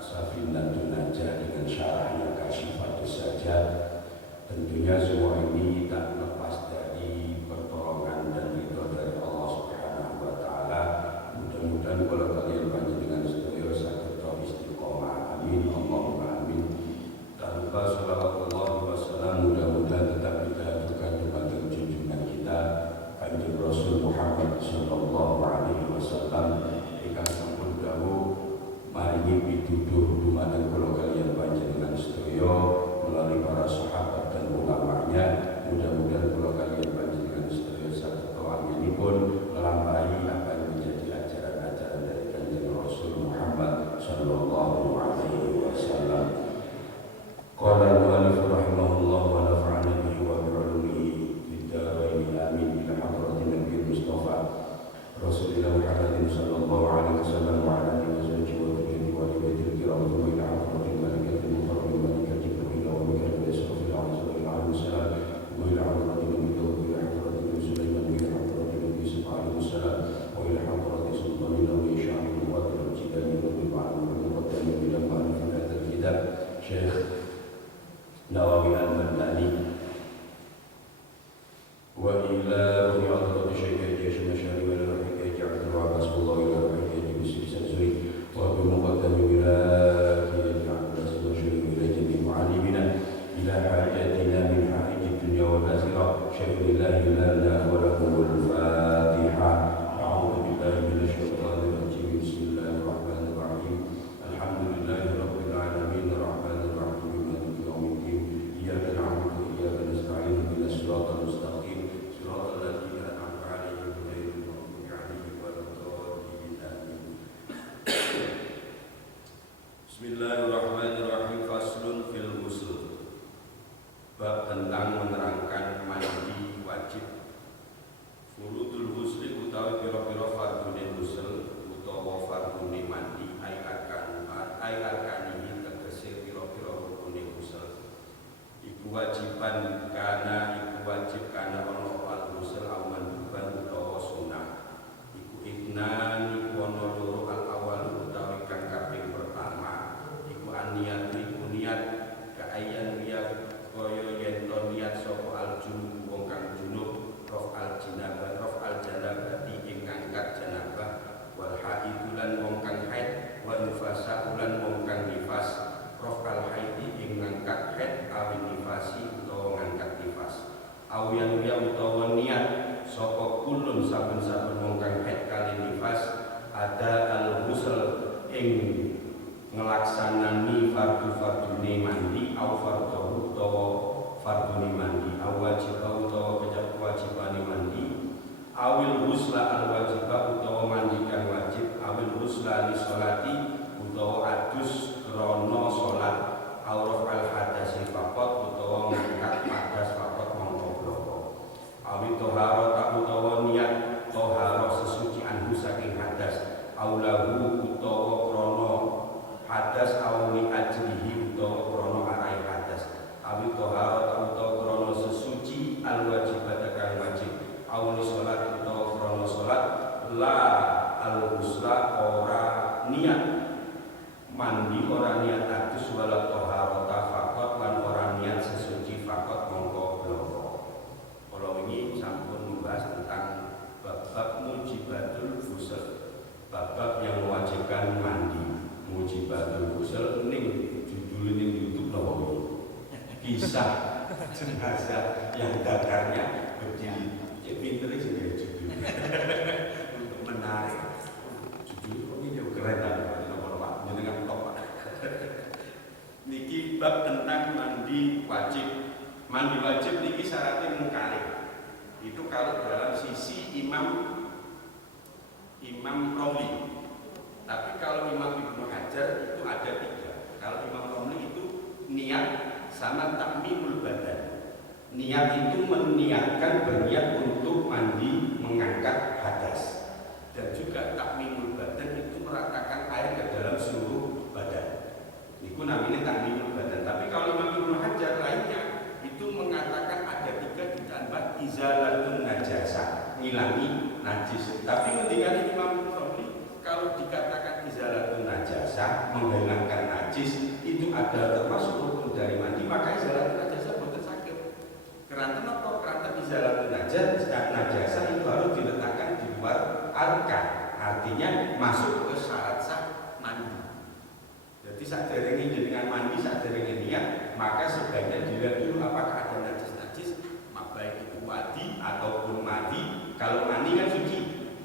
Safinatun Najah dengan syarahnya Kasyifatus Sajjad. Tentunya semua ini tak lepas dari pertolongan dan ridho dari Allah Subhanahu wa Ta'ala. Mudah-mudahan kalau kalian panjenengan sedaya saged istiqomah. Amin Allahumma amin. Tak lupa sholawatullah wa salam mudah-mudahan tetap kita aturkan dumateng junjungan kita Kanjeng Rasul Muhammad sallallahu alaihi wasallam ingkang sampun dawuh maringi pituduh dumateng kula kaliyan panjenengan sedaya melalui para sahabat dan ulamanya. Mudah-mudahan kula kaliyan panjenengan sedaya saged anggenipun nglampahi apa yang menjadi ajaran-ajaran dari Kanjeng Rasul Muhammad sallallahu alaihi wasallam. Qala al-mu'allif rahimahullah wa nafa'ana bihi wa bi'ulumihi fid dharain amin ila hadratin Nabi Mustafa Rasulillah Muhammadin sallallahu alaihi wasallam wa ala alihi wa sahbihi wa dhurriyyatihi wa ibadihi kiram wa ila hadratin malikatil mukarramin malikatil mukarramin wa mikal asrafil azim wa ala salam wa ila hadratin Nabi Dawud wa ila hadratin Sulaiman wa ila hadratin Nabi Yusuf alaihi salam wa ila hadratin sultanin wa sya'il wa al-jidani wa al-ma'lum wa muqaddam ila ma'rifatil kitab Syekh Nawawi al-Bandani wa ila ruhi hadrati Syekh Jaish Masyari wa ila ruhi Ja'far wa Rasulullah ila ruhi Yusuf Sazuri wa bi muqaddam ila Ja'far Masyari wa ila jami' mu'allimina ila hajatina min haijid dunya wal akhirah syaikhillah lana wa lahumul Fatiha. A'udzu billahi minasy syaithanir rajim. Bismillahir rahmanir rahim. Alhamdulillahi rabbil alamin arrahmanir rahim maliki yaumiddin. Iyyaka na'budu wa iyyaka nasta'in ihdinas siratal mustaqim siratal ladzina an'amta 'alaihim ghairil maghdubi 'alaihim waladdallin. Amin. Bismillahirrahmanirrahim. Faslun fil ghusl. Bab tentang menerangkan mandi wajib. Furudul ghusli utawi pira-pira fardune ghusl utawa fardune mandi ai arkanihi tegese pira-pira rukune ghusl. Iku wajiban kana iku wajib kana ana al-ghusl aman utawa sunah. Iku iknan iku ana loro al-awal utawi kang kaping pertama. Iku aniyat iku niat kaayan niat kaya yen to niat sapa al-junub wong kang junub rof al-janabah ing ngangkat janabah wal haidulan wong kang haid wa nifasa ulan wong kang nifas rof al-haidi ing ngangkat haid awin nifasi utawa ngangkat nifas awiyan ya utawa niat sapa kulun saben-saben wong kang haid kali nifas ada al-ghusl ing ngelaksanani fardu-fardune mandi au fardu utawa fardune mandi au wajib utawa kewajibane mandi awil ghusla al-wajibah utawa mandi kang wajib awil ghusla li sholati utawa adus krana salat au raf'al hadasi faqat utawa ngangkat hadas faqat mongko bloko awil taharata utawa niat tahara sesuci anhu saking hadas aulahu utawa krana hadas awli ajlihi utawa krana arai hadas awil taharata utawa krana sesuci al-wajibat kang wajib awli salat utawa krana salat la al-ghusla ora niat mandi ora niat adus wala taharata faqat lan ora niat sesuci faqat mongko bloko. Kala wingi sampun membahas tentang bab mujibatul ghusl, bab yang mewajibkan mandi. Mujibatul ghusl ning judul ning YouTube nawawi. Kisah jenazah yang dakarnya berdiri. Ya pinter sih ya judul. Untuk menarik. Judul ini keren banget nomor jenengan top. Niki bab tentang mandi wajib. Mandi wajib niki syaratnya mengkali. Itu kalau dalam sisi Imam Romli. Tapi kalau Imam Ibnu Hajar itu ada 3. Kalau Imam Romli itu niat sama takmimul badan. Niat itu berniat untuk mandi mengangkat hadas. Dan juga takmimul badan itu meratakan air ke dalam seluruh badan. Itu namanya takmimul badan. Tapi kalau Imam Ibnu Hajar lainnya itu mengatakan ada 3 ditambah izalatun najasa, ngilangi najis. Tapi ketika Imam Romli kalau dikatakan izalatun najasa menghilangkan najis itu adalah termasuk rukun dari mandi, maka izalatul najasa boten sakit. Keranten apa? Keranten izalatul najasa itu harus diletakkan di luar arkan, artinya masuk ke syarat sah mandi. Jadi saderenge jenengan mandi, saderenge niat, maka sebaiknya dilihat dulu apakah ada najis-najis, baik itu wadi ataupun mandi. Kalau mandi kan suci,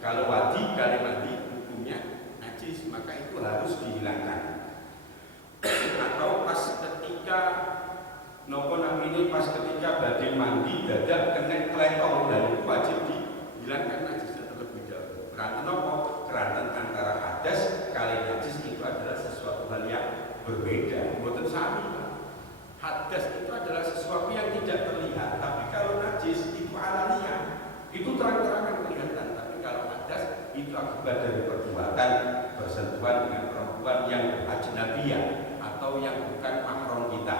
kalau wadi kali mandi hukumnya najis, maka itu harus dihilangkan. Atau pas ketika pas ketika badai mandi dadak kena kletong, dan itu wajib dihilangkan najisnya terlebih dahulu. Keranten apa? Keranten antara hadas kali najis itu adalah sesuatu hal yang berbeda, mboten sami. Hadas itu adalah sesuatu yang tidak terlihat, tapi kalau najis itu alamiah, itu terang-terangan kelihatan. Tapi kalau hadas itu akibat dari perbuatan bersentuhan dengan perempuan yang ajnabiyah atau yang bukan mahram kita,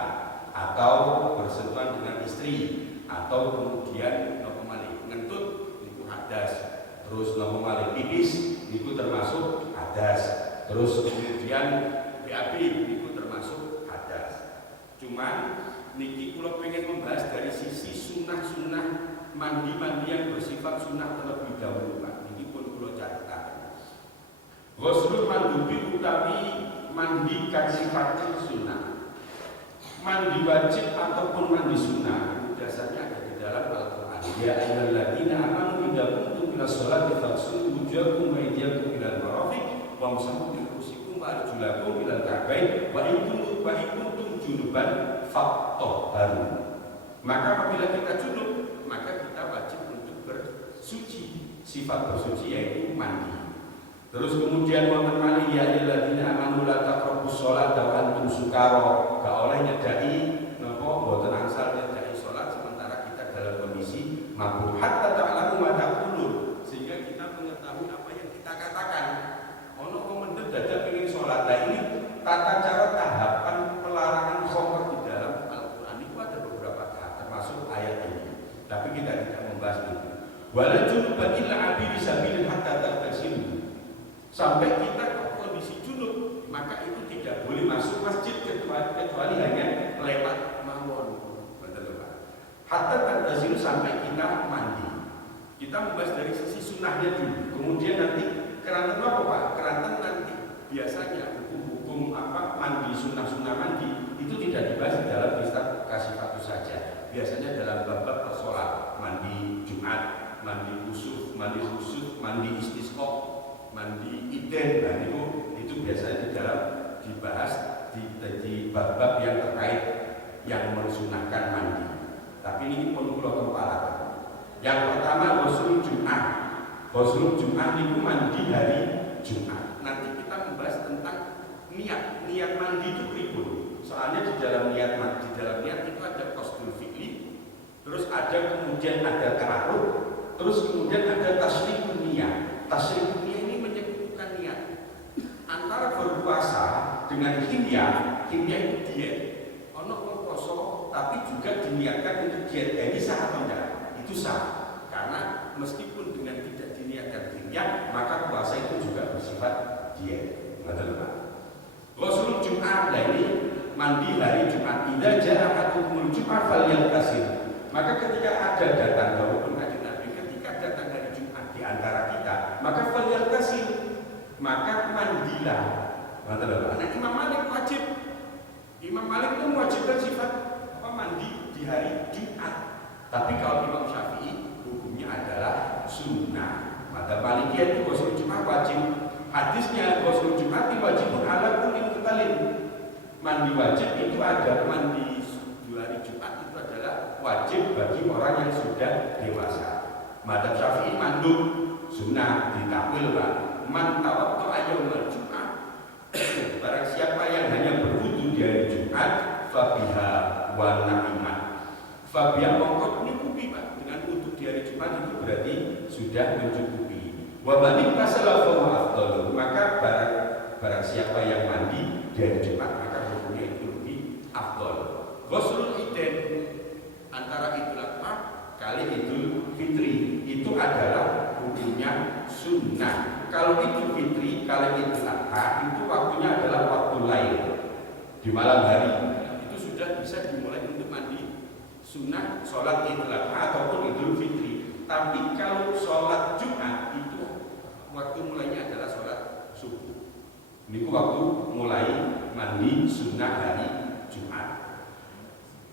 atau bersentuhan dengan istri, atau kemudian ngentut itu hadas, terus pipis itu termasuk hadas, terus kemudian BAB itu termasuk hadas. Cuman niki kula pengen membahas dari sisi sunnah-sunnah mandi-mandi yang bersifat sunnah terlebih dahulu, Pak. Niki pun kula catat. Ghuslul mandubi utawi mandi kang sifatnya sunnah. Mandi wajib ataupun mandi sunnah dasarnya ada di dalam Al-Quran. Ya ayyuhalladzina amanu idza qumtum ila sholati faghsilu wujuhakum wa aydiyakum ila al-marafiq wamsahu bi ru'usikum wa arjulakum ila al-ka'bayn wa in kuntum junuban fattahharu. Maka apabila kita junub, maka kita wajib untuk bersuci. Sifat bersuci yaitu mandi. Terus kemudian wonten malih ya ayyuhalladzina amanu la taqrabus sholata wa antum sukara. Gak oleh nyedai napa mboten angsal nyedai salat sementara kita dalam kondisi mabuk, hatta ta'lamu ma taqulun, sehingga kita mengetahui apa yang kita katakan. Ono wong mendhet dadak pengin salat. Nah, ini tata cara tahapan pelarangan khamr di dalam Al-Qur'an itu ada beberapa tahap termasuk ayat ini. Tapi kita tidak membahas itu. Wala junuban illa abiri sabilin hatta taghtasilu. Sampai kita ke kondisi junub, maka itu tidak boleh masuk masjid kecuali hanya lewat mawon. Betul, Pak. Hatta taghtasilu, sampai kita mandi. Kita membahas dari sisi sunnahnya dulu. Kemudian nanti keranten apa, Pak? Keranten nanti biasanya hukum-hukum mandi, sunnah-sunnah mandi itu tidak dibahas di dalam kitab Kasifatus saja. Biasanya dalam bab-bab sholat, mandi Jumat, mandi kusuf, mandi istisqa, mandi iden, dan itu biasanya di dalam dibahas di bab-bab yang terkait yang mensunahkan mandi. Tapi ini pun pulau kepala. Yang pertama ghuslul Jumat. Ghuslul Jumat itu mandi hari Jumat. Nanti kita membahas tentang niat mandi itu pripun. Soalnya di dalam niat itu ada qasdul fi'li, terus kemudian ada ta'arud, terus kemudian ada tasrifun niyah. Tasrifun niyah ini menyebutkan niat antara berpuasa dengan himyah itu diet. Ono wong poso tapi juga diniatkan untuk diet. Ini sah atau enggak? Itu sah. Karena meskipun dengan tidak diniatkan himyah, maka puasa itu juga bersifat diet. Betul, Pak? Ghuslul Jumat, ini mandi hari Jumat. Idza ja'a ahadukumul Jumat falyaghtasil. Maka ketika ada datang, walaupun ada Nabi, ketika datang hari Jumat di antara kita, maka falyaghtasil, maka mandilah. Nah, Imam Malik wajib. Imam Malik itu mewajibkan sifat mandi di hari Jumat. Tapi kalau Imam Syafi'i hukumnya adalah sunnah. Maka Malikiyah itu ghuslul Jumat wajib. Hadisnya ghuslul Jumat wajibun ala kulli mutalin. Mandi wajib itu ada, mandi di hari Jumat itu adalah wajib bagi orang yang sudah dewasa. Madzhab Syafi'i mandub, sunnah, ditakwil, Pak. Man tawadda'a yaumal Jumat, barang siapa yang hanya berwudu di hari Jumat, fabiha wa na'imat. Fabiha mongkot mencukupi, Pak. Dengan wudu di hari Jumat itu berarti sudah mencukupi. Wa man tasalla fa afdal. Maka barang siapa yang mandi di hari Jumat, maka hukumnya itu lebih afdal. Ghuslul Iden, antara Idul Adha kali Idul Fitri, itu adalah hukumnya sunnah. Kalau Idul Fitri kali Idul Adha itu waktunya adalah waktu lain. di malam hari itu sudah bisa dimulai untuk mandi sunnah sholat Idul Adha ataupun Idul Fitri. Tapi kalau sholat Jumat itu waktu mulainya adalah sholat subuh. Ini waktu mulai mandi sunnah hari Jumat.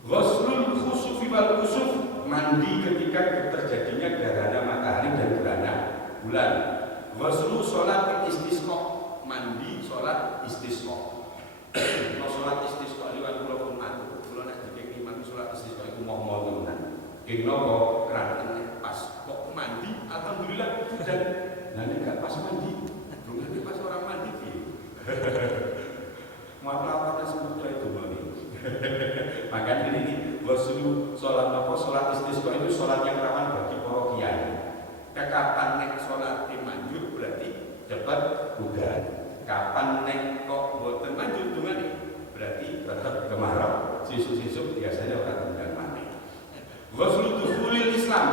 Ghuslul khusufi wal kusuf, mandi ketika terjadinya gerhana matahari dan gerhana bulan. Ghuslu sholat istisqa, mandi sholat istisqa. Mau sholat istisqa liwat kula pun matur, kula nek dikek mandi sholat istisqa iku moh-moh tenan. Keng napa kranten pas kok mandi alhamdulillah hujan. Lah nek gak pas mandi, dongane pas orang mandi piye? Muamalah seperti itu mami. Makanya ini ghuslu sholat apa sholat istisqa itu sholat yang rawan bagi para kiai. Kapan nek sholat manjur berarti cepat hujan. Kapan nek kok boten manjur dungane berarti tetap kemarau. Sisuk-sisuk biasanya orang hujan mati. Ghuslu dukhulil Islam,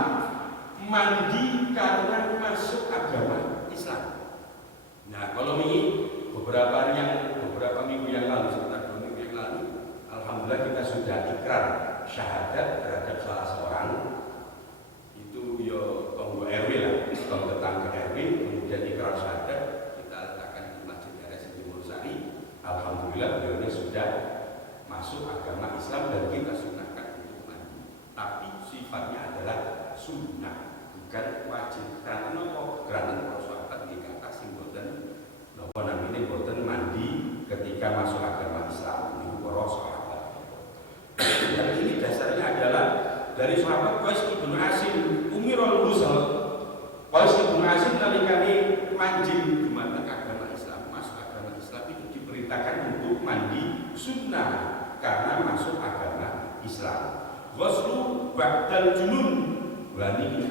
mandi karena masuk agama Islam. Nah, kalau ini beberapa minggu yang lalu, sekitar 2 minggu yang lalu, alhamdulillah kita sudah ikrar syahadat terhadap salah seorang itu yo tonggo RW lah, tonggo tetangga RW, kemudian ikrar syahadat kita letakkan di Masjid RSID Mursari. Alhamdulillah beliau sudah masuk agama Islam dan kita sunahkan untuk mandi. Tapi sifatnya adalah sunnah, bukan wajib. Karena nopo karena para sahabat di kata simbolen nopo namanya boten mandi ketika masuk agama Islam itu para sahabat. Dan ini dasarnya adalah dari sahabat Qais ibnu Asim umirul ghusl. Qais ibnu Asim nalikane manjing dumateng agama Islam, masuk agama Islam itu diperintahkan untuk mandi sunnah karena masuk agama Islam. Ghuslu ba'dal junun, wani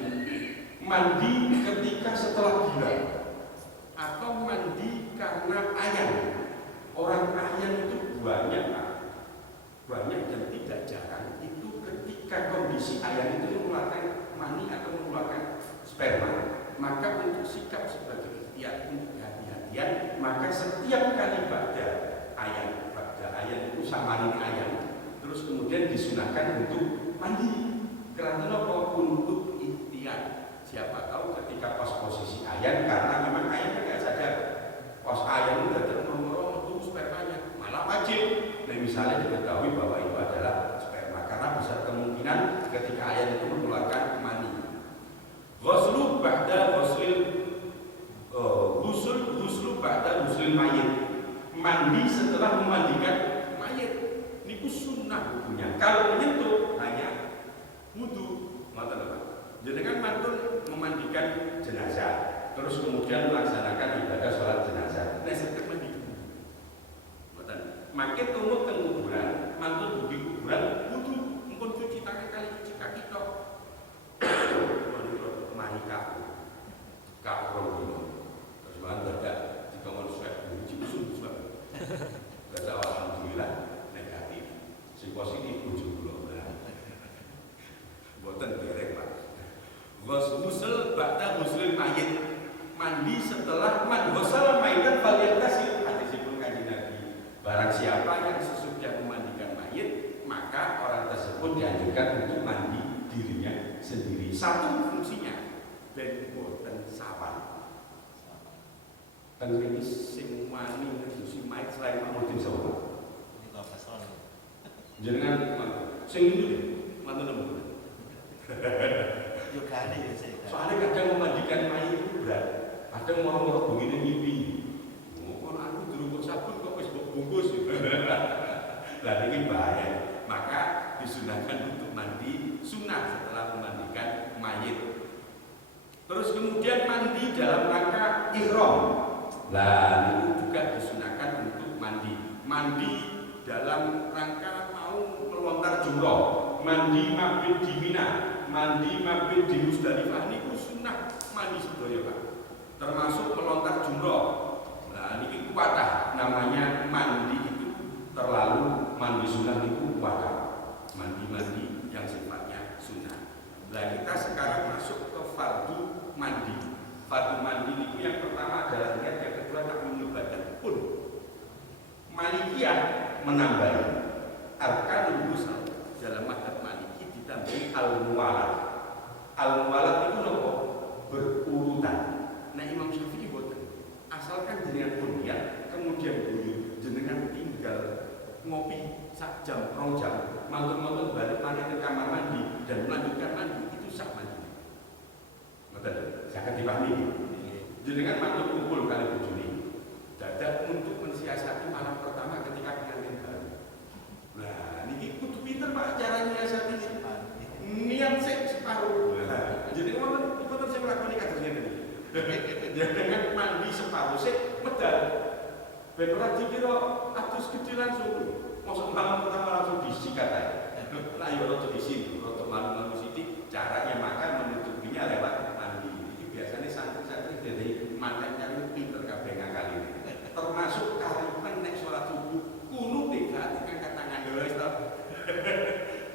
mandi ketika setelah gila atau mandi karena ayan. Orang ayan itu banyak dan tidak jarang itu ketika kondisi ayan itu mengeluarkan mani atau mengeluarkan sperma, maka untuk sikap sebagai ikhtiar untuk hati-hatian, maka setiap kali pada ayan itu sama ayan, terus kemudian disunahkan untuk mandi. Karena apa? Untuk ikhtiar. Siapa tahu ketika pas posisi ayan, karena memang ayan tidak sadar pas ayan itu tidak nomor itu spermanya, malah wajib. Nah, misalnya diketahui bahwa itu adalah sperma, karena besar kemungkinan ketika ayan itu mengeluarkan mani. Ghuslu ba'da ghuslu ba'da ghuslil mayit, mandi setelah memandikan mayit. Ini sunnah hukumnya. Kalau menyentuh hanya wudu, jadi kan mantun memandikan jenazah, terus kemudian melaksanakan ibadah sholat jenazah. Nah, setelah mandi makin tumut ke kuburan, mantun di kuburan, wudu, mumpun cuci tangan kali cuci kaki tok. Menurut mari kapro dulu, terus banget ada di kamar swab, cuci usul swab. Kata alhamdulillah negatif, si positif tujuh dulu. Buatan derek pak. Ghusl ba'da ghuslil mayit, mandi setelah ghusl mayit falyagtasil. Hadisipun Kanjeng Nabi. Barang siapa yang sesudah memandikan mayit, maka orang tersebut dianjurkan untuk mandi dirinya sendiri. Satu fungsinya, ben boten sawan. Dan ini sing wani ngurusi mayit selain Mahmudin Sawan. Ini profesor. Jangan sing itu deh, mantu nemu. Soalnya kadang memandikan mayit itu berat. Kadang orang-orang begini mimpi. Aku dirungkut sabun kok wis bungkus. Lah ini bahaya. Maka disunahkan untuk mandi sunnah setelah memandikan mayit. Terus kemudian mandi dalam rangka ihram. Lah itu juga disunahkan untuk mandi. Mandi dalam rangka mau melontar jumroh, mandi mabit di Mina, mandi mabit di Musdalifah. Ini sunnah mandi sedaya Pak. Termasuk melontar jumroh. Nah ini kuatah, namanya mandi itu terlalu mandi sunnah itu kuatah. Mandi-mandi yang sifatnya sunnah. Nah kita sekarang masuk ke fardu mandi. Fardu mandi itu yang pertama adalah niat, yang kedua takmimul badan. Pun Malikiyah menambahi arkanul ghusl dalam mazhab Maliki ditambahi al-muwalat. Al-muwalat itu nopo? Berurutan. Nah Imam Syafi'i boten. Asalkan jenengan kuliah kemudian guyub, jenengan tinggal ngopi sak jam, rong jam, matur-matur balik mari ke kamar mandi dan melanjutkan mandi, itu sah mandi. Betul, sangat dipahami. Jenengan matur kumpul kali bojone. Dadak untuk mensiasati malam pertama ketika pengantin baru. Nah, niki kudu pinter Pak cara nyiasati. Niat sik separuh. Jadi wonten sing nglakoni kados ngene. Jenengan mandi separuh sik medal. Ben ora dikira atus gede langsung. Mosok malam pertama langsung disikat ae. Lah yo rada disin, rada malu-malu sithik. Caranya maka menutupinya lewat mandi. Iki biasanya santri-santri dadi manten pinter kabeh ngakali. Termasuk kaliman nek salat subuh kunut gak ngangkat tangan lho wis to.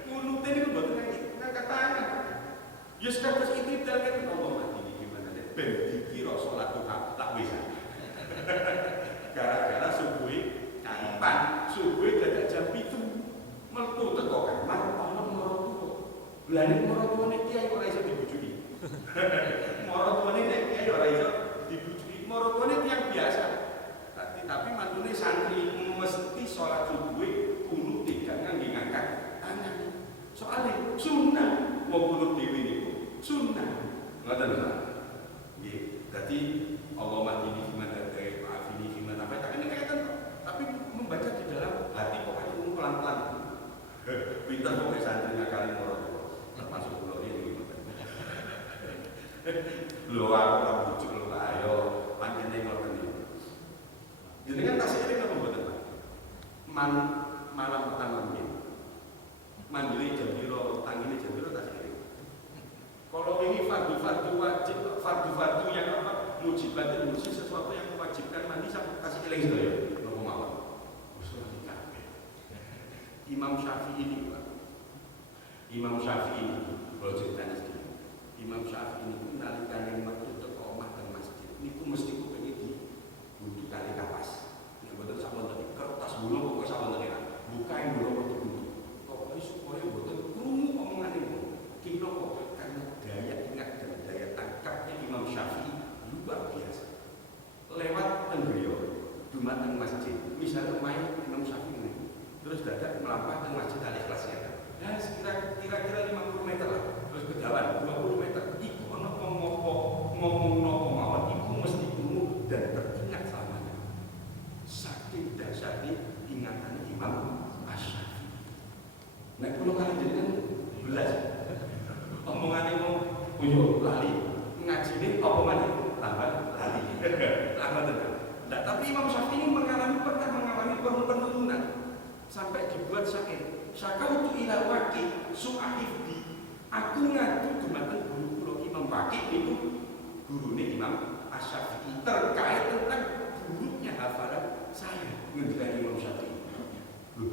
Kunut niku mboten ngangkat tangan. Ya kados itidal kan Allah mati gimana nek ben dikira salat duha tak wis. Gara-gara subuh kampan, subuh dadak jam 7. Metu teko kamar ana maratuwa. Lah nek maratuwane kiai ora iso dibujuki. Maratuwane nek kiai ora iso dibujuki. Maratuwane tiyang biasa. Tapi mantune santri mesti sholat subuh kunut tidak ngangge ngangkat tangan. Soalnya sunnah wong kunut dhewe niku sunnah. Ngoten lho Pak. Nggih. Dadi Allah mati gimana dari maaf ini gimana apa tak ini kan tapi membaca di dalam hati pokoknya pelan-pelan. Pinter pokoknya santri ngakali moro termasuk kula ini gitu. Lho aku ora bujuk lho ayo pancene ngoten iki. Jenengan tasih eling apa mboten Pak? Malam pertama mungkin. Mandiri jam piro, tangine jam piro tasih eling. Kalau ini fardu-fardu wajib, fardu-fardu yang apa? Mujibatul mujib sesuatu yang mewajibkan mandi sampai tasih eling sedaya. Nopo mawon. Usul kabeh. Imam Syafi'i ini Pak. Imam Syafi'i ini kalau ceritanya sedikit. Imam Syafi'i ini nalikane metu teko omah teng masjid. Niku mesti kupenge butuh kali kapas. Nek boten sampun tadi kertas bulung kok sampun tadi. Buka yang bulung untuk butuh. Kok supaya boten krungu omongane niku. Kira kok karena daya ingat dan daya tangkapnya Imam Syafi'i luar biasa. Lewat tenggriyo dumateng masjid. Misalnya main Imam Syafi'i ini. Terus dadak melampah teng masjid Al-Ikhlasnya. Ya kira-kira 50 meter lah. Terus berjalan 20 meter. Iku ana ngomong nopo mawon iku mesti krungu dan teringat selamanya. Saking dahsyatnya ingatan Imam Asy-Syafi'i. Nek kula kali jenengan belas omongane wong kuyo lali ngajine apa maneh tambah lali. Lama tenan. Nah, tapi Imam Syafi'i pernah mengalami penurunan sampai dibuat sakit. Syakautu ila waqi su'ahifdi. Aku ngadu dumateng guru kula Imam Waqi niku gurune Imam Asy-Syafi'i terkait tentang buruknya hafalan saya ngendikan Imam Syafi'i. Loh,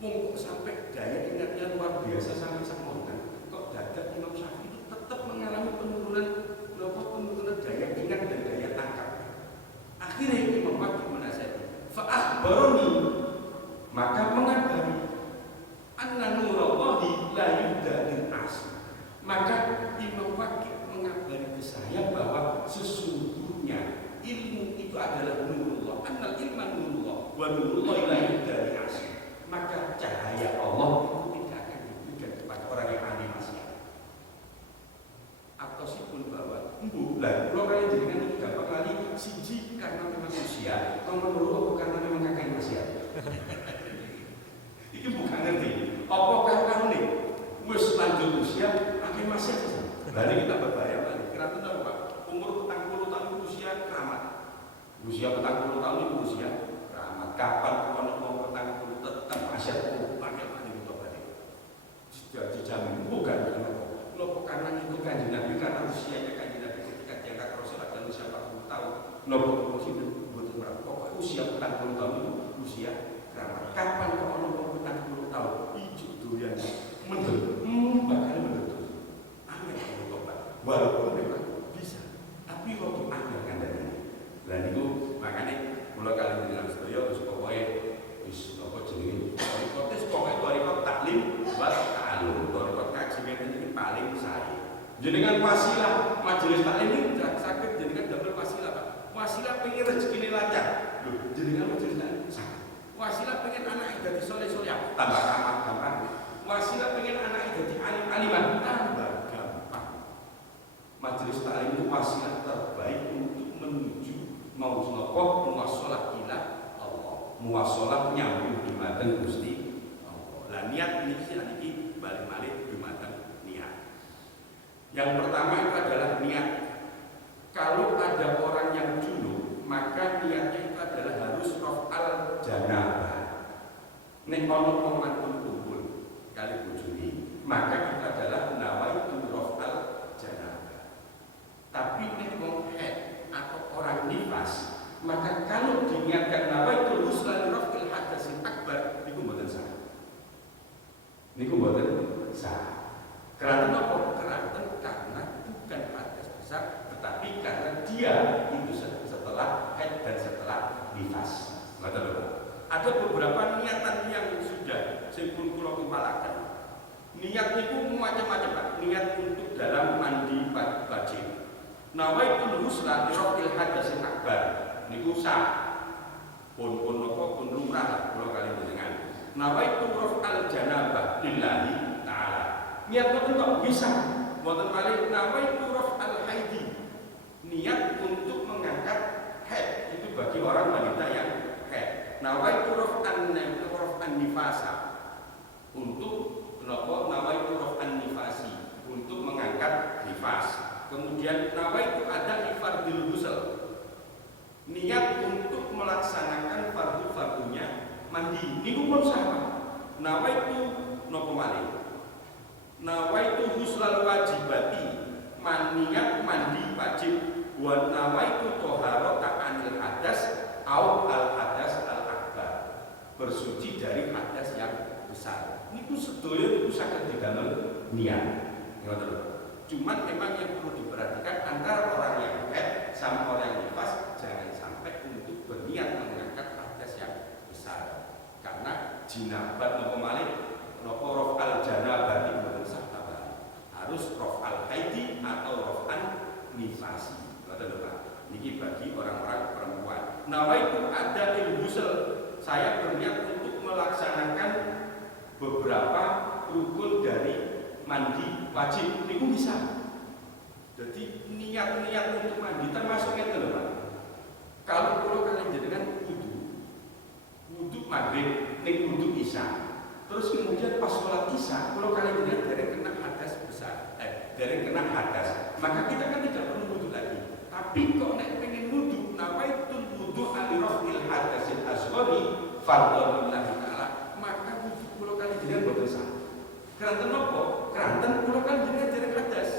kok sampai daya ingatnya luar biasa sampai semonten. Kok dadak Imam Syafi'i itu tetap mengalami penurunan daya ingat dan daya tangkap. Akhirnya Imam Waqi menasihati, fa'akhbaroni, maka mengabari anna nurallahi la yudadin asli. Maka Imam Waqi mengabari ke saya bahwa sesungguhnya ilmu itu adalah nurullah. Annal ilman nurullah wa nurullah la yudadin asli. Maka cahaya Allah itu tidak akan diberikan kepada orang yang ahli maksiat. Atau sipun bahwa lah kalau kalian jenengan itu gampang lali siji karena memang usia, nomor loro karena memang kakek maksiat. Ini bukan ngerti. Apa karena wis lanjut usia kakek maksiat. Berarti kita berbayang lagi. Kira-kira tahu Pak, umur 40 tahun usia keramat. Usia 40 tahun itu usia keramat. Kapan kalau mau 40 tetap maksiat pakai mandi untuk tadi. Dijamin bukan karena itu Kanjeng Nabi karena usianya Kanjeng Nabi ketika diangkat Rasulullah dan usia 40 tahun. Loh, betul berapa? Pokoknya usia 40 tahun itu usia keramat. Kapan kok ono 40 tahun? Ijo durian mendel, bakal mendel. Angel kalau tobat. Walaupun memang bisa, tapi waktu angel kan dari. Dan itu makanya mulai kali dengan sedaya wis pokoke wis apa jenenge Jenengan wasilah majelis taklim ini sakit jenengan double wasilah Pak. Wasilah pengen rezeki lancar. Loh, jenengan majelis taklim sakit. Wasilah pengen anak jadi soleh-soleh, tambah ramah gampang. Wasilah pengen anak jadi alim-aliman, tambah gampang. Majelis taklim itu wasilah terbaik untuk menuju mau nopo muwasalah ila Allah. Muwasalah nyambung dumateng Gusti Allah. Lah niat niki balik malih dumateng niat. Yang pertama itu adalah niat. Kalau ada orang yang junub, maka niatnya itu adalah harus raf'al janabah. Nek ono wong kumpul kali bojone, maka kita adalah nawaitu raf'al janabah. Tapi nek wong haid atau orang nifas, maka kalau diniatkan nawaitu husla raf'il hadasil akbar, niku mboten sah. Niku mboten sah. Karena apa? Karena bukan hadas besar, tetapi karena dia itu setelah haid dan setelah nifas. Ada beberapa niatan yang sudah simpul kula kumpalaken. Niat niku macam-macam Pak. Niat untuk dalam mandi wajib. Nawaitul husla li raf'il hadasil akbar. Niku sah. Pun lumrah lah kula kali jenengan. Nawaitul raf'al janabah lillahi ta'ala. Niat betul bisa. Mboten malih nawaitu raf'al haidi. Niat untuk mengangkat haid itu bagi orang wanita yang haid. Nawaitu raf'an nifasa untuk kenapa nawaitu raf'an nifasi untuk mengangkat nifas. Kemudian nawaitu ada fardil ghusl. Niat untuk melaksanakan fardu-fardunya mandi. Niku pun sama. Nawaitu napa malih? Nawaitu huslal wajibati, niat mandi wajib. Wa nawaitu toharota anil hadas au al hadas al akbar, bersuci dari hadas yang besar. Niku sedaya niku saged didamel niat. Cuman memang yang perlu diperhatikan antara orang yang haid sama orang yang nifas, jangan sampai untuk berniat mengangkat hadas yang besar. Karena jinabat napa malih napa raf'al janabah itu harus raf'al haidi atau raf'an nifasi. Niki bagi orang-orang perempuan. Nawaitu ada ghusl, saya berniat untuk melaksanakan beberapa rukun dari mandi wajib. Niku bisa. Jadi niat-niat untuk mandi termasuk itu Pak. Kalau perlu kalian jadikan wudu maghrib, ning wudu isya. Terus kemudian pas sholat isya, kalau kalian jadikan dari kena hadas besar, dari kena hadas, maka kita kan tidak perlu wudu lagi. Tapi kok nek pengen wudu, nawaitul wudu ali raf'il hadasil asghari fardhu lillahi ta'ala, maka wudu kula kali jenengan boten sah. Keranten napa? Keranten kula kali jenengan dereng hadas.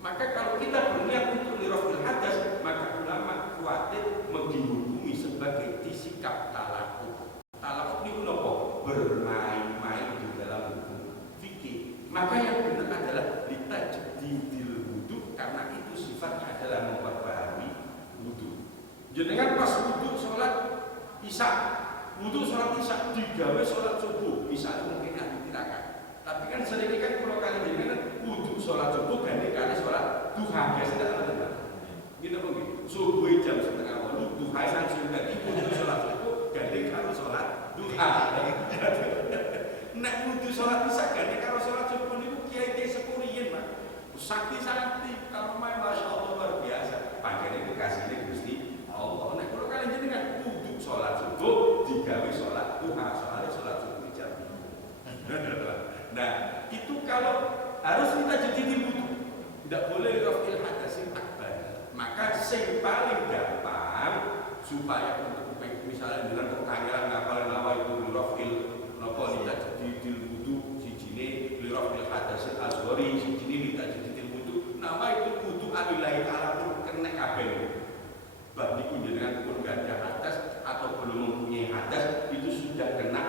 Maka kalau kita berniat untuk li raf'il hadas, maka ulama kuwatir menghukumi sebagai disikap talaqut. Talaqut niku napa? Bermain-main di dalam hukum fikih. Maka yang benar adalah litajdidil wudu, karena itu sifatnya adalah memperbaharui wudu. Jenengan pas wudu sholat isya, wudu sholat isya digawe sholat subuh, misalnya mungkin ada tirakat. Tapi kan sering kan kalau kali jenengan wudu sholat subuh ganti kali sholat duha, biasanya ada tidak? Gitu mungkin subuh jam 7:30, duha langsung ganti wudu sholat subuh ganti kali sholat duha. Nek wudu sholat isya ganti kali sholat subuh niku kiai-kiai sepuriyen Pak. Sakti-sakti kalau main masya Allah luar biasa. Panggilnya kekasihnya Gusti Allah. Nah kalau kalian jadi kan wudu sholat subuh digawe sholat duha, soalnya sholat subuh jam. Nah itu kalau harus kita jadi wudu, tidak boleh raf'il hadasil akbar. Maka yang paling gampang supaya untuk misalnya dengan pertanyaan ngapal nawa itu raf'il nopo tidak jadi wudu sijine raf'il hadasil asghari sijine tidak jadi nama itu wudu alillahi ta'ala pun kena kabeh. Bab niku jenengan pun gak ada hadas atau belum mempunyai hadas itu sudah kena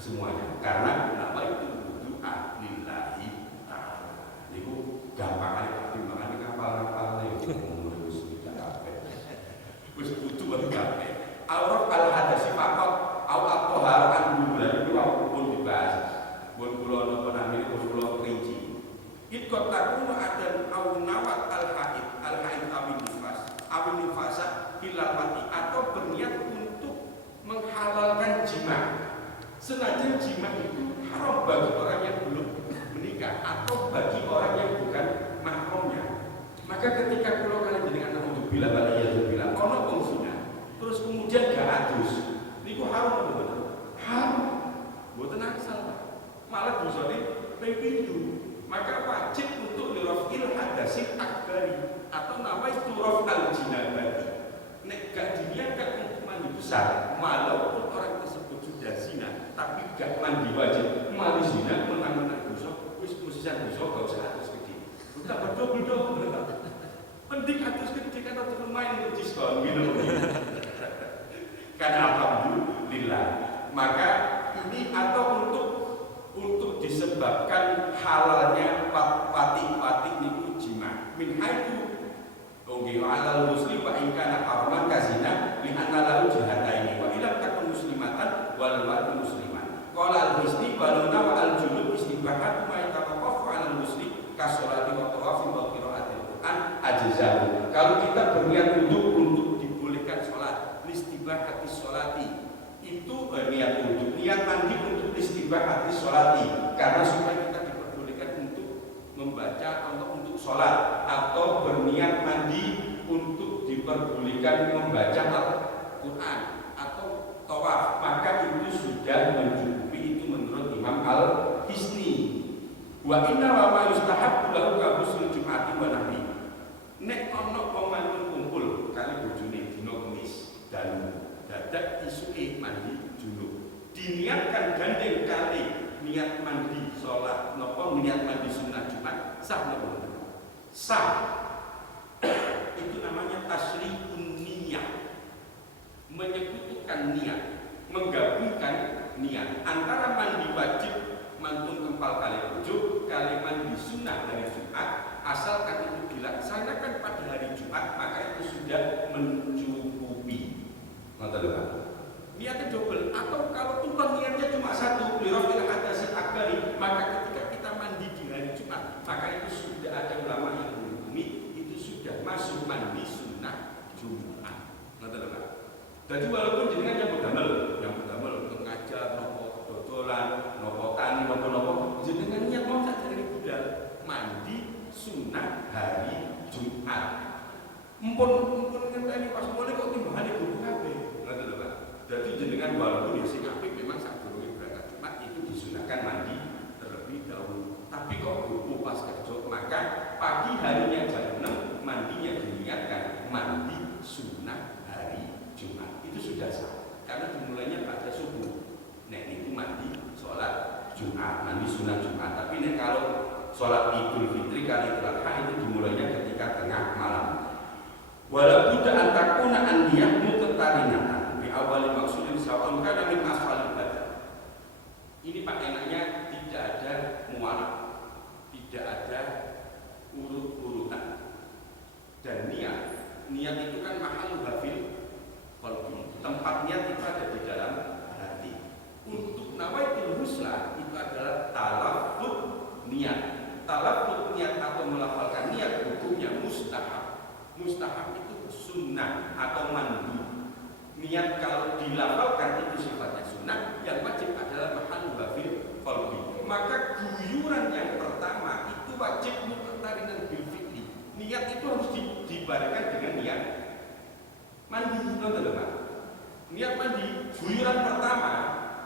semuanya. Karena nama itu wudu alillahi ta'ala. Niku gampang aja pertimbangan kapal-kapal niku wis tidak kabeh. Wis wudu bae kabeh. Al-raf al hadasi faqat ilalmati atau berniat untuk menghalalkan jima. Senajan jima itu haram bagi orang yang belum menikah atau bagi orang yang bukan mahramnya. Maka ketika kula kalian jenengan untuk bila baliyatubillah ono wong zina, terus kemudian gak adus, niku haram apa mboten? Haram. Mboten angsal, Pak. Malah dosane ping 7. Maka wajib untuk lirafil hadasil akbari atau namanya turaf al-jinabati. Nek gak diniatkan untuk mandi besar, walaupun orang tersebut sudah zina, tapi gak mandi wajib, mandi zina menang-menang dosa, wis musisan dosa gak usah atus gede. Udah berdobel-dobel. Penting atus gede kan untuk main untuk diskon gitu. Karena alhamdulillah. Maka ini atau untuk disebabkan halalnya patik-patik niku jima. Min haitu Oke, alal muslim wa in kana haraman kazina li anna lahu jihataini wa ila takun muslimatan wal mar'u musliman. Qala al-hisni baluna wa al-julub istibahat ma yatawaqqafu 'ala al-muslim ka sholati wa tawafi wa qiraatil Qur'an ajzahu. Kalau kita berniat untuk dibolehkan salat, istibahati sholati itu niat wudhu, niat mandi untuk istibahati sholati karena supaya kita diperbolehkan untuk membaca atau untuk sholat atau berniat mandi untuk diperbolehkan membaca Al-Quran atau tawaf, maka itu sudah mencukupi. Itu menurut Imam Al-Hisni. Wa inna wa ma yustahabbu lahu ka ghusl jum'ati wa nahwi. Nek ana wong mantun kumpul kali bojone dina Kamis dan dadak isuke mandi junub, diniatkan gandeng kali niat mandi sholat nopo niat mandi sunnah Jumat, sah nopo? Sah. Itu namanya tasri'un niyah, menyekutukan niat, menggabungkan niat antara mandi wajib mantun kempal kali bojo kali mandi sunnah hari Jumat, asalkan itu dilaksanakan pada hari Jumat, maka itu sudah mencukupi. Niatnya double, atau kalau tumpah niatnya cuma satu, lirafil hadasil akbari, maka ketika kita mandi di hari Jumat, maka itu sudah ada ulama yang menghukumi itu sudah masuk mandi sunnah Jumat. Jadi walaupun jenengan yang berdamel untuk ngajar, nopo dodolan, nopo tani, nopo jenengan niat mau tak dari budal mandi sunnah hari Jumat. Mumpun ngenteni pas mulai kok timbangane buku kabeh. Ngoten lho, Pak. Jadi jenengan walaupun ya sing apik memang sadurunge berangkat Jumat itu disunahkan mandi terlebih dahulu. Tapi kok buku pas kerja, maka pagi harinya jam 6 mandinya diniatkan mandi sunnah hari Jumat. Itu sudah sah. Karena dimulainya pada subuh. Nek itu mandi sholat Jumat, mandi sunnah Jumat. Tapi nek kalau sholat Idul Fitri kali Adha itu dimulainya ketika tengah malam. Walau tidak antakuna andiyah mutatarinatan bi awali maksudin sawa'un kana min asfalil badan. Ini Pak enaknya tidak ada mualah, tidak ada urut-urutan. Dan niat itu kan mahal hafil qalbi. Tempat niat itu ada di dalam hati. Untuk nawaitul husna itu adalah talaffuz niat. Talaffuz niat atau melafalkan niat hukumnya mustahab. Mustahab itu sunnah atau mandu. Niat kalau dilafalkan itu sifatnya sunnah, yang wajib adalah mahal wafil qalbi. Maka guyuran yang pertama itu wajib muqtarinan bil fi'li. Niat itu harus dibarengan dengan niat mandi. Pak. Niat mandi guyuran pertama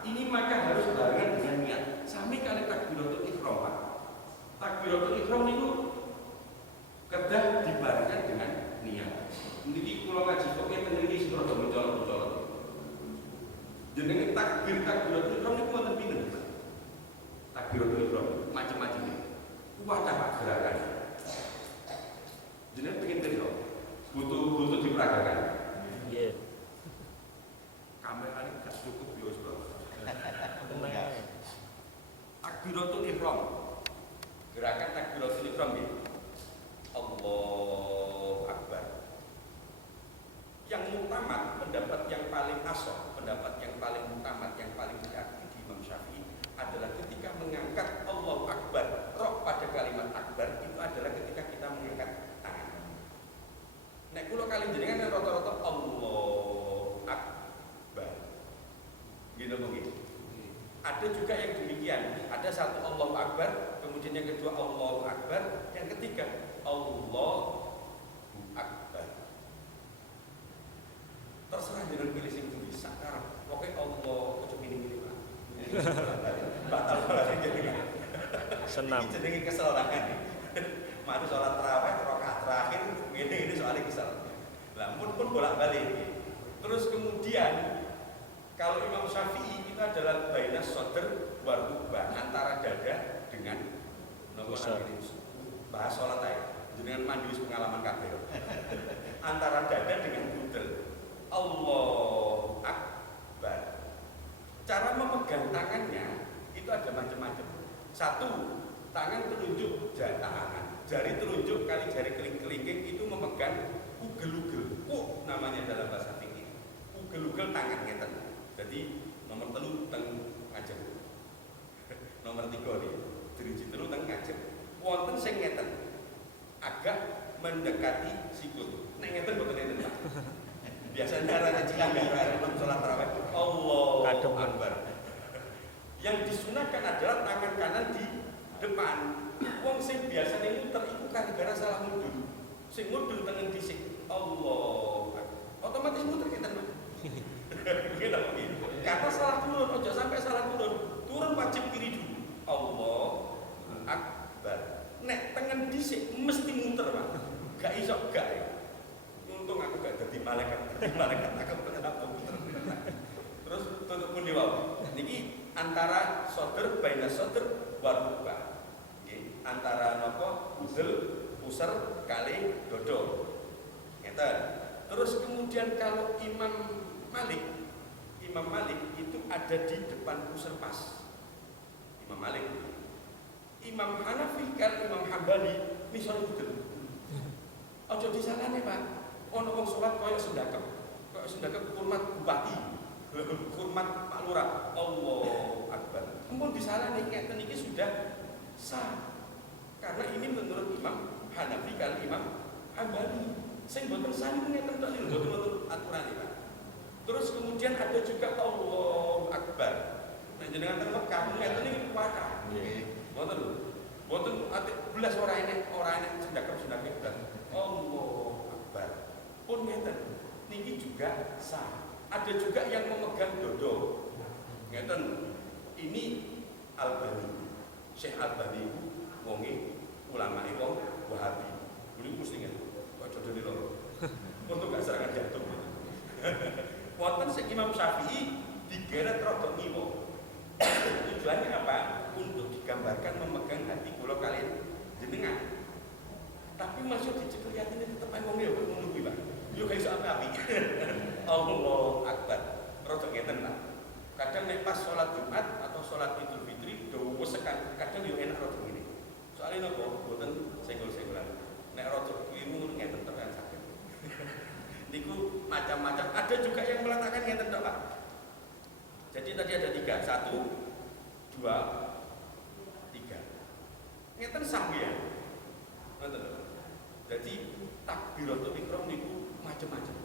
ini maka harus barengan dengan niat. Sami kali takbiratul ihram, Pak. Takbiratul ihram itu kedah dibarengan dengan niat. Niki kula ngaji kok ngeten niki sing rada mencolot-mencolot. Jenenge takbiratul ihram niku wonten pinten? Takbiratul ihram macam-macam iki. Wadah Pak gerakan. Jenenge pengen terus butuh diperagakan. Nggih. Kamerane gak cukup yo, Bro. Takbiratul ihram. Gerakan takbiratul ihram nggih. Allahu Akbar. Yang mutamat, pendapat yang paling asal, pendapat yang paling mutamat, yang paling berarti di Imam Syafi'i adalah ketika mengangkat Allahu Akbar. Roh pada kalimat akbar itu adalah ketika kita mengangkat tangan. Nek kula kali jenengan rata-rata Allah juga yang demikian. Ada satu Allahu Akbar, kemudian yang kedua Allahu Akbar, yang ketiga Allahu Akbar. Terserah jangan pilih sing bisa karena pokoknya Allah kecuali ini Pak. Batal jenengan. Senam. Ini jenenge kesel kan. Mari sholat tarawih rakaat terakhir ini soalnya kesel. Lah pun bolak-balik. Terus kemudian kalau Imam Syafi'i itu adalah baina sodr wa rukbah, antara dada dengan pusar. Bahas sholat aja dengan mandiri pengalaman kabeh. Antara dada dengan budel. Allahu Akbar. Cara memegang tangannya itu ada macam-macam. Satu, tangan telunjuk jari telunjuk kali jari kelingking itu memegang ugel-ugel. Namanya dalam bahasa fikih. Ugel-ugel tangan ngeten. Jadi nomor telu teng ngajeng. Nomor 3 nih, driji telu teng ngajeng. Wonten sing ngeten. Agak mendekati sikut. Nek ngeten mboten ngeten, Pak. Biasanya rada cilangan sholat tarawih. Allahu Akbar. Yang disunahkan adalah tangan kanan di depan. Wong sing biasane muter iku gara-gara salah mudun. Sing mudun tengen dhisik. Allahu Akbar. Otomatis muter ngeten, Pak. Gitu. Kata salah turun, ojo sampai salah turun. Turun wajib kiri dulu. Allahu Akbar. Nek tengen dhisik mesti muter, Pak. Gak iso gak. Untung aku gak jadi malaikat aku kenapa muter. Terus tutup pun diwaw. Niki antara soder baina soder warubah. Antara nopo udel pusar kali dodo. Ngeten. Terus kemudian kalau Imam Malik itu ada di depan pusar pas. Imam Malik. Imam Hanafi kan Imam Hambali misal udel. Ojo disalahne, Pak. Ono wong salat koyo sendakep hormat bupati. Hormat Pak Lurah. Allahu Akbar. Mumpun disalahne ngeten iki sudah sah. Karena ini menurut Imam Hanafi kali Imam Hambali. Sing boten sah niku ngeten tok lho, boten aturane, Pak. Terus kemudian ada juga Allahu Akbar. Nah jenengan teng Mekah ngeten iki kuwata. Nggih. Boten ati belas ora enek sendakep Allahu Akbar. Pun ngeten. Niki juga sah. Ada juga yang memegang dodo. Ngeten. Ini Albani. Syekh Albani wonge ulama wong Wahabi. Kuwi mesti ngeten. Kok dodone lho. Untuk gak serangan jantung. Wonten sing Imam Syafi'i digeret rada ngiwa. Tujuannya apa? Untuk digambarkan memegang hati kula kalian jenengan. Tapi masuk dicekel yatine tetep ae wong ngono kuwi, Pak. Yo gak iso api-api. Allahu Akbar. Rada ngeten, Pak. Kadang nek pas sholat Jumat atau sholat Idul Fitri dawa sekali, kadang yo enak rada ngene. Soalnya napa? Boten senggol-senggolan. Nek rada kliru ngeten tok kan saged. Niku macam-macam. Ada juga yang meletakkan ngeten tok, Pak. Jadi tadi ada 3, 1, 2, 3. Ngeten sah ya. Ngoten. Jadi takbiratul ihram niku macam-macam.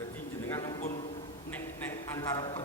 Jadi jenengan pun nek antara